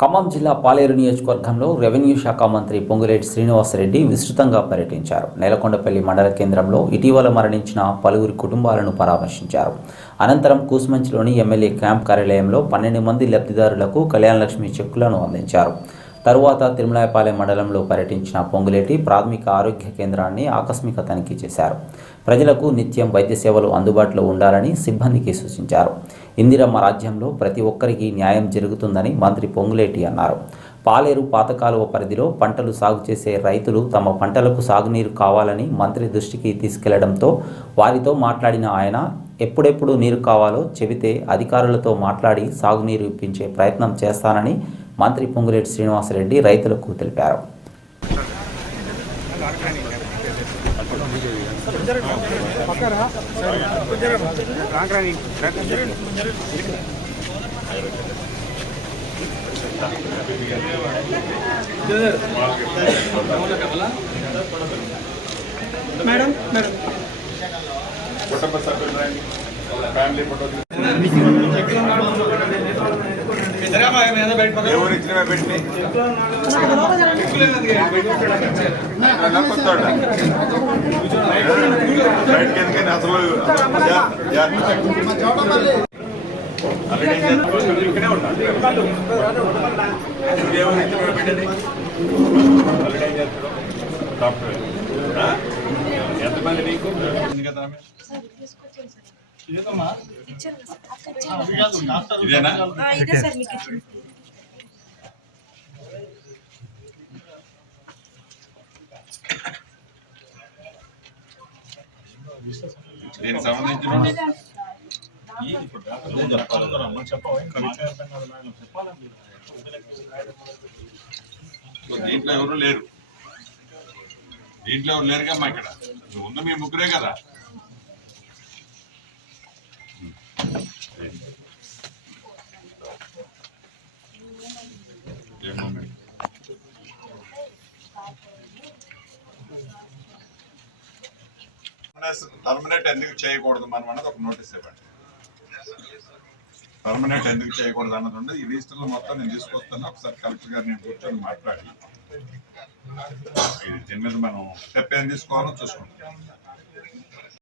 ఖమ్మం జిల్లా పాలేరు నియోజకవర్గంలో రెవెన్యూ శాఖ మంత్రి పొంగులేటి శ్రీనివాసరెడ్డి విస్తృతంగా పర్యటించారు. నేలకొండపల్లి మండల కేంద్రంలో ఇటీవల మరణించిన పలువురి కుటుంబాలను పరామర్శించారు. అనంతరం కూసుమంచిలోని ఎమ్మెల్యే క్యాంప్ కార్యాలయంలో పన్నెండు మంది లబ్ధిదారులకు కళ్యాణలక్ష్మి చెక్కులను అందించారు. తరువాత తిరుమలాయపాలెం మండలంలో పర్యటించిన పొంగులేటి ప్రాథమిక ఆరోగ్య కేంద్రాన్ని ఆకస్మిక తనిఖీ చేశారు. ప్రజలకు నిత్యం వైద్య సేవలు అందుబాటులో ఉండాలని సిబ్బందికి సూచించారు. ఇందిరమ్మ రాజ్యంలో ప్రతి ఒక్కరికి న్యాయం జరుగుతుందని మంత్రి పొంగులేటి అన్నారు. పాలేరు పాతకాలువ పరిధిలో పంటలు సాగు చేసే రైతులు తమ పంటలకు సాగునీరు కావాలని మంత్రి దృష్టికి తీసుకెళ్ళడంతో వారితో మాట్లాడిన ఆయన ఎప్పుడెప్పుడు నీరు కావాలో చెబితే అధికారులతో మాట్లాడి సాగునీరు ఇప్పించే ప్రయత్నం చేస్తానని మంత్రి పొంగులేటి శ్రీనివాసరెడ్డి రైతులకు తెలిపారు. Madam madam. కుటుంబ ఫ్యామిలీ ఫోటో ఎవరు ఇచ్చినవే పెట్టి ఎందుకని అసలు ఇక్కడే ఎవరు పెట్టండి డాక్టర్ ఎంతమంది నీకు కదా ఇదేనా? ఆ, ఇదే సార్ మీకు ఇచ్చింది దీనికి సంబంధించిన దీంట్లో ఎవరు లేరు. దీంట్లో ఎవరు లేరుగా అమ్మా ఇక్కడ? ముందు మీ ముగ్గురే కదా. పర్మనెంట్ ఎందుకు చేయకూడదు మనం అన్నది ఒక నోటీస్ ఇవ్వండి. పర్మనెంట్ ఎందుకు చేయకూడదు అన్నది ఉండదు ఈ రిజిస్టర్లు మొత్తం నేను తీసుకొస్తాను ఒకసారి కలెక్టర్ గారు నేను కూర్చొని మాట్లాడి. దీని మీద మనం స్టెప్ ఏం తీసుకోవాలో చూసుకుంటాం.